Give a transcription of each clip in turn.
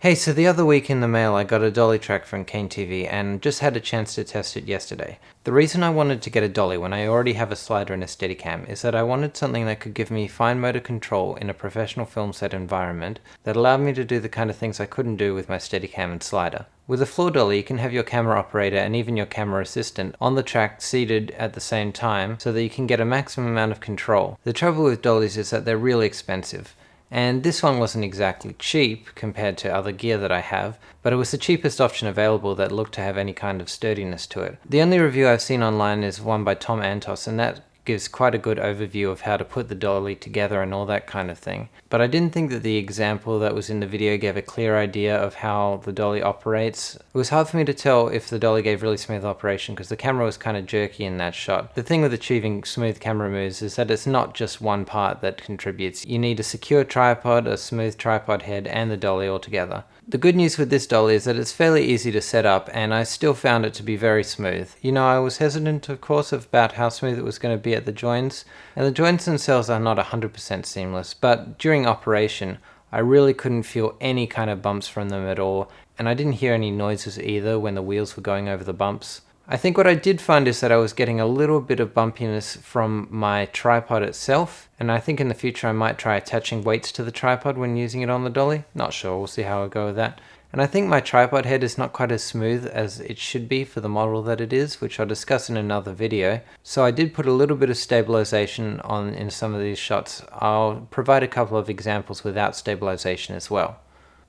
Hey, so the other week in the mail I got a Dolly track from Kane TV and just had a chance to test it yesterday. The reason I wanted to get a Dolly when I already have a slider and a Steadicam is that I wanted something that could give me fine motor control in a professional film set environment that allowed me to do the kind of things I couldn't do with my Steadicam and slider. With a floor dolly, you can have your camera operator and even your camera assistant on the track seated at the same time so that you can get a maximum amount of control. The trouble with dollies is that they're really expensive. And this one wasn't exactly cheap compared to other gear that I have, but it was the cheapest option available that looked to have any kind of sturdiness to it. The only review I've seen online is one by Tom Antos, and that gives quite a good overview of how to put the dolly together and all that kind of thing. But I didn't think that the example that was in the video gave a clear idea of how the dolly operates. It was hard for me to tell if the dolly gave really smooth operation because the camera was kind of jerky in that shot. The thing with achieving smooth camera moves is that it's not just one part that contributes. You need a secure tripod, a smooth tripod head, and the dolly all together. The good news with this dolly is that it's fairly easy to set up, and I still found it to be very smooth. You know, I was hesitant of course about how smooth it was going to be at the joints, and the joints themselves are not 100% seamless, but during operation I really couldn't feel any kind of bumps from them at all, and I didn't hear any noises either when the wheels were going over the bumps. I think what I did find is that I was getting a little bit of bumpiness from my tripod itself, and I think in the future I might try attaching weights to the tripod when using it on the dolly. Not sure, we'll see how I go with that. And I think my tripod head is not quite as smooth as it should be for the model that it is, which I'll discuss in another video. So I did put a little bit of stabilization on in some of these shots. I'll provide a couple of examples without stabilization as well.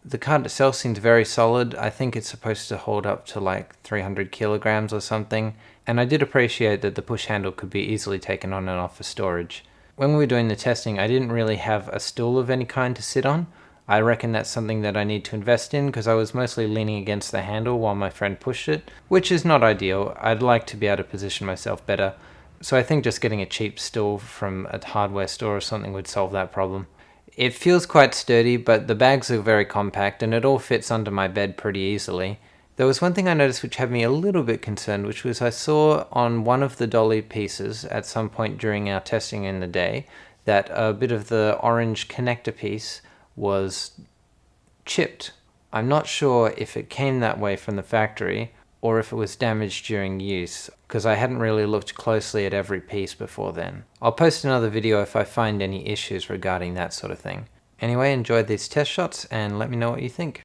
The card itself seems very solid. I think it's supposed to hold up to like 300 kilograms or something, and I did appreciate that the push handle could be easily taken on and off for storage. When we were doing the testing, I didn't really have a stool of any kind to sit on. I reckon that's something that I need to invest in because I was mostly leaning against the handle while my friend pushed it, which is not ideal. I'd like to be able to position myself better, so I think just getting a cheap stool from a hardware store or something would solve that problem. It feels quite sturdy, but the bags are very compact and it all fits under my bed pretty easily. There was one thing I noticed which had me a little bit concerned, which was I saw on one of the dolly pieces at some point during our testing in the day that a bit of the orange connector piece was chipped. I'm not sure if it came that way from the factory or if it was damaged during use, because I hadn't really looked closely at every piece before then. I'll post another video if I find any issues regarding that sort of thing. Anyway, enjoy these test shots and let me know what you think.